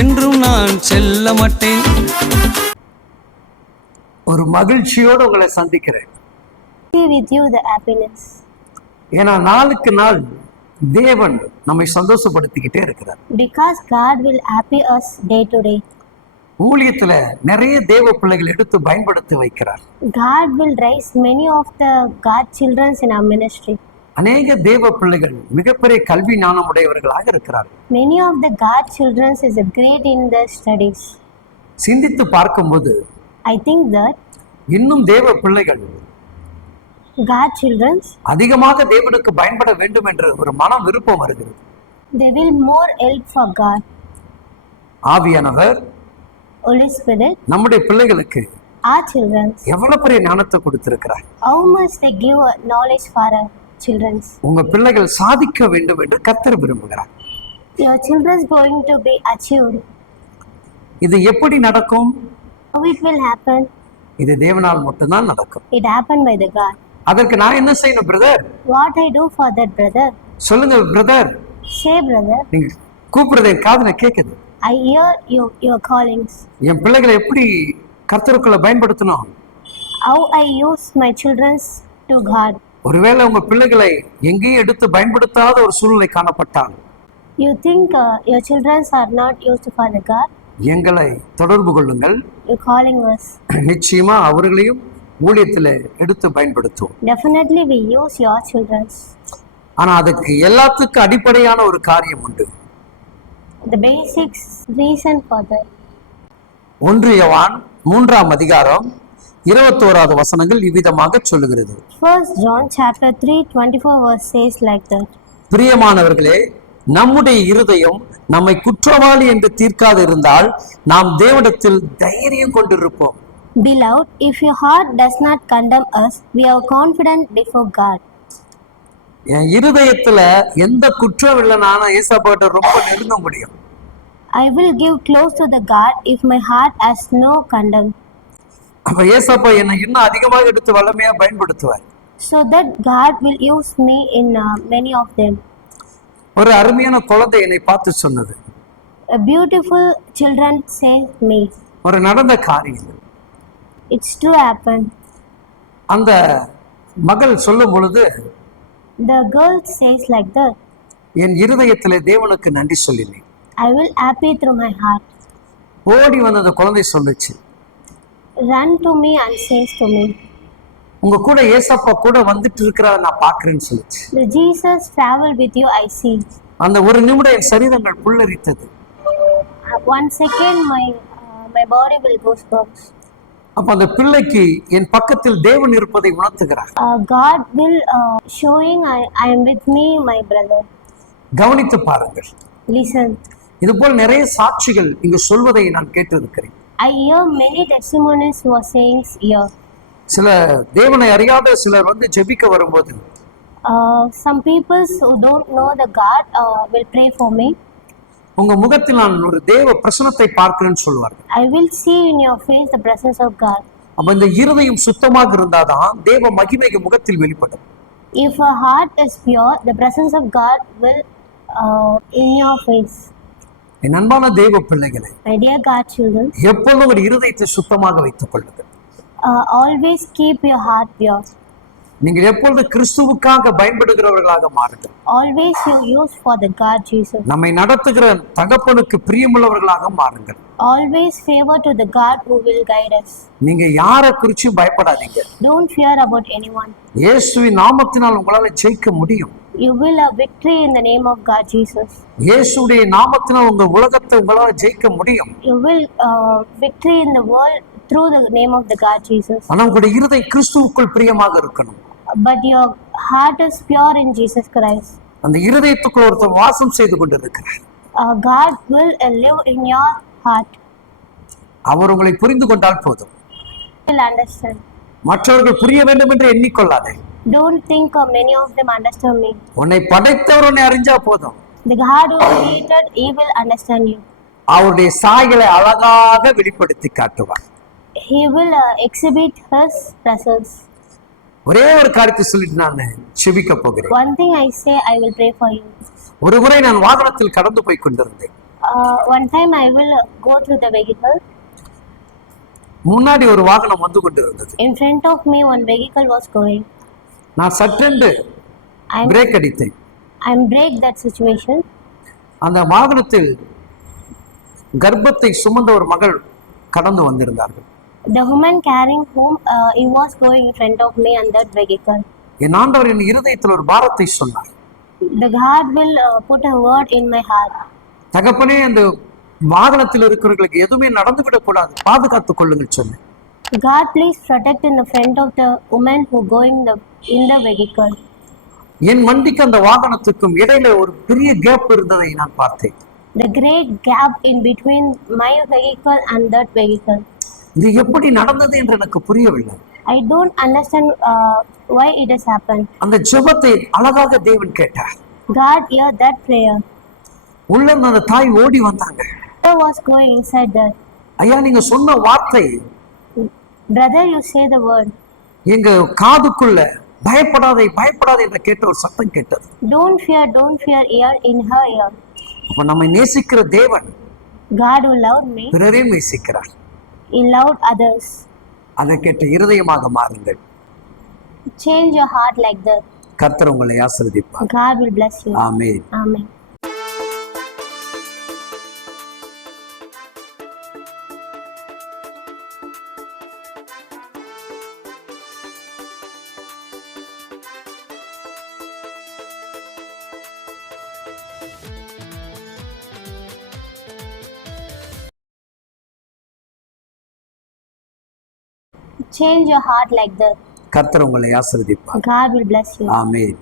என்றும் நான் செல்ல மாட்டேன். ஒரு மகிழ்ச்சியோடு உங்களை சந்திக்கிறேன். with you the happiness. ஏன்னா நாளுக்கு நாள் தேவன் நம்மை சந்தோஷப்படுத்திக்கிட்டே இருக்கிறார். Because God will happy us day to day. ஊழியத்துல நிறைய தேவ பிள்ளைகள் எடுத்து பயன்படுத்தி வைக்கிறார். God will raise many of the God children in our ministry. அநேக தேவ பிள்ளைகள் மிகப்பெரிய கல்வி ஞானம் உடையவர்களாக இருக்கிறார்கள். Many of the God children is great in their studies. சிந்தித்து பார்க்கும்போது I think that இன்னும் தேவ பிள்ளைகள் God children அதிகமாக தேவனுக்கு பயன்பட வேண்டும் என்று ஒரு மனம் விருப்பம் வருகிறது. they will more help for God. ஆவியானவர் Holy Spirit நம்முடைய பிள்ளைகளுக்கு our children எவ்வளவு பெரிய ஞானத்தை கொடுத்திருக்கிறார். how much they give knowledge for our children. உங்க பிள்ளைகள் சாதிக்க வேண்டும் என்று கர்த்தர் விரும்புகிறார். Your children going to be achieved. இது எப்படி நடக்கும்? How it will happen? இது தேவனால் மட்டும்தான் நடக்கும். It happened by the God. அதற்கு நான் என்ன செய்யணும் brother? What I do for that brother? சொல்லுங்க பிரதர். Say brother. நீங்க கூப்பிடுறது என் காதுல கேக்குது. I hear your callings. என் பிள்ளைகளை எப்படி கர்த்தருக்குள்ள பயன்படுத்தணும்? How I use my children to God. ஒருவேளை உங்க பிள்ளைகளை எங்கேயும் எடுத்து பயன்படுத்தாத ஒரு சூழ்நிலை காணப்பட்டால் You think your children are not used for the God? எங்களை தொடர்பு கொள்ளுங்கள். You calling us. நிச்சயமா அவர்களையும் ஊழியத்துல எடுத்து பயன்படுத்துவோம். Definitely we use your children. ஆனா அதுக்கு எல்லாத்துக்கும் அடிப்படையான ஒரு காரியம் உண்டு. The basics reason for that. 1 யோவான் 3ஆம் அதிகாரம் 21வது வசனங்கள் இவ்விதமாக சொல்லுகிறது. 1 John chapter 3:24 verse says like that. பிரியமானவர்களே, நம்முடைய இருதயம் நம்மை குற்றவாளி என்று தீர்க்காது இருந்தால் நாம் தேவனிடத்தில் தைரியம் கொண்டிருப்போம். Beloved, if your heart does not condemn us, we are confident before God. என் இருதயத்துல எந்த குற்றம் இல்லைனால ஏசப்பாட்ட ரொம்ப நெருங்க முடியும். I will give close to the God if my heart has no condemn. அப்ப ஏசப்பா என்னை இன்னும் அதிகமாக எடுத்து வல்லமையா பயன்படுத்துவார். So that God will use me in many of them. ஒரு அருமையான குழந்தை என்னை பார்த்து சொன்னது. A beautiful children say me. ஒரு நடந்த காரியம். It's true happened. அந்த மகள் சொல்லும் பொழுது The girl says like that. என் இருதயத்திலே தேவனுக்கு நன்றி சொல்லினேன். I will happy through my heart. ஓடி வந்த அந்த குழந்தை சொல்லுச்சு. Run to me and says to me. உங்க கூட ஏசப்பா கூட வந்துட்டு இருக்கிறத நான் பார்க்கிறேன்னு சொல்லுச்சு. The Jesus travel with you I see. அந்த ஒரு நிமிடம் என் சரீரங்கள் புல்லரித்தது. 1 second my body will go spurts. அப்ப அந்த பிள்ளைக்கு என் பக்கத்தில் தேவன் இருப்பதை உணர்த்துகிறார். God will showing I am with me my brother. கவனித்து பாருங்கள். Listen. இது போல் நிறைய சாட்சிகள் இங்கு சொல்வதை நான் கேட்டிருக்கிறேன். I hear many testimonies who are saying here. சில தேவனை அறியாத சிலர் வந்து ஜெபிக்க வரும்போது some people who don't know the God will pray for me. உங்க முகத்தில் நான் ஒரு தேவ பிரசன்னத்தை பார்க்கிறேன்னு சொல்வார்கள். I will see in your face the presence of God. அப்ப இந்த இருதயம் சுத்தமாக இருந்தாதான் தேவ மகிமை முகத்தில் வெளிப்படும். If a heart is pure, the presence of God will in your face. என் அன்பான தேவ பிள்ளைகளே, My dear God children, எப்பொழுதும் ஒரு இருதயத்தை சுத்தமாக வைத்துக் கொள்ளுங்கள். always keep your heart pure. நீங்கள் எப்பொழுது கிறிஸ்துவுக்காக பயன்படுகிறவர்களாக மாறுங்கள். Always you use for the God Jesus. நம்மை நடத்துகிற தகப்பனுக்கு பிரியமுள்ளவர்களாக மாறுங்கள். Always favor to the God who will guide us. நீங்க யாரை குறிச்சு பயப்படாதீங்க. Don't fear about anyone. இயேசுவின் நாமத்தினால் உங்களால ஜெயிக்க முடியும். You will have victory in the name of God Jesus. இயேசுடைய நாமத்தினால் உங்க உலகத்தை உங்களால ஜெயிக்க முடியும். You will victory in the world through the name of the God Jesus. ஆனா உங்களுடைய இருதயம் கிறிஸ்துவுக்குள் பிரியமாக இருக்கணும். But your heart is pure in Jesus Christ. அந்த இருதயத்துக்குள் ஒருத்தர் வாசம் செய்து கொண்டிருக்கிறார். God will live in your heart. அவர் உங்களை புரிந்து கொண்டால் போதும். Will understand. மற்றவர்கள் புரிய வேண்டும் என்று எண்ணிக்கொள்ளாதே. Don't think many of them understand me. உன்னை படைத்தவர் உன்னை அறிஞ்சா போதும். The God who created, he will understand you. அவருடைய சாயலை அழகாக வெளிப்படுத்தி காட்டுவார். He will exhibit his presence. ஒரே ஒரு காரியத்தை சொல்லிட்டு நான் செபிக்க போகிறேன். One thing I say, I will pray for you. ஒரு முறை நான் வாகனத்தில் கடந்து போய் கொண்டிருந்தேன். one time I will go through the vehicle. முன்னாடி ஒரு வாகனம் வந்து கொண்டு இருந்தது. In front of me, one vehicle was going. நான் சட்டென்று I'm பிரேக் அடித்தேன். break that situation. அந்த வாகனத்தில் கர்ப்பத்தை சுமந்த ஒரு மகள் கடந்து வந்திருந்தார்கள். The woman carrying whom he was going in front of me on that vehicle. என் ஆண்டவர் என் இருதயத்தில் ஒரு பாரத்தை சொன்னார். The God will put a word in my heart. தகப்பனே, அந்த வாகனத்தில் இருக்கிறவர்களுக்கு எதுவுமே நடந்துவிடக் கூடாது, பாதுகாத்துக் கொள்ளுங்கள் சொன்னேன். God, please protect in the front of the woman who going in the vehicle. என் வண்டிக்கு அந்த வாகனத்துக்கும் இடையில ஒரு பெரிய கேப் இருந்ததை நான் பார்த்தேன். The great gap in between my vehicle and that vehicle. இது எப்படி நடந்தது என்று எனக்கு புரியவில்லை. I don't understand why it has happened. அந்த ஜெபத்தை அழகாக தேவன் கேட்டார். God heard that prayer. உள்ள இருந்த அந்த தாய் ஓடி வந்தாங்க. Who was going inside that? ஐயா, நீங்க சொன்ன வார்த்தை Brother, you say the word. எங்க காதுக்குள்ள பயப்படாதே பயப்படாதே என்று கேட்ட ஒரு சத்தம் கேட்டது. Don't fear ear in her ear. அப்ப நம்மை நேசிக்கிற தேவன் God who loved me, பிறரையும் நேசிக்கிறார். he loved others. அதை கேட்ட இருதயமாக மாறுங்கள். Change your heart like that. கர்த்தர் உங்களை ஆசீர்வதிப்பார். God will bless you. Amen. Amen. Change your heart like that. கர்த்தர் உங்களை ஆசீர்வதிப்பார். God will bless you. Amen.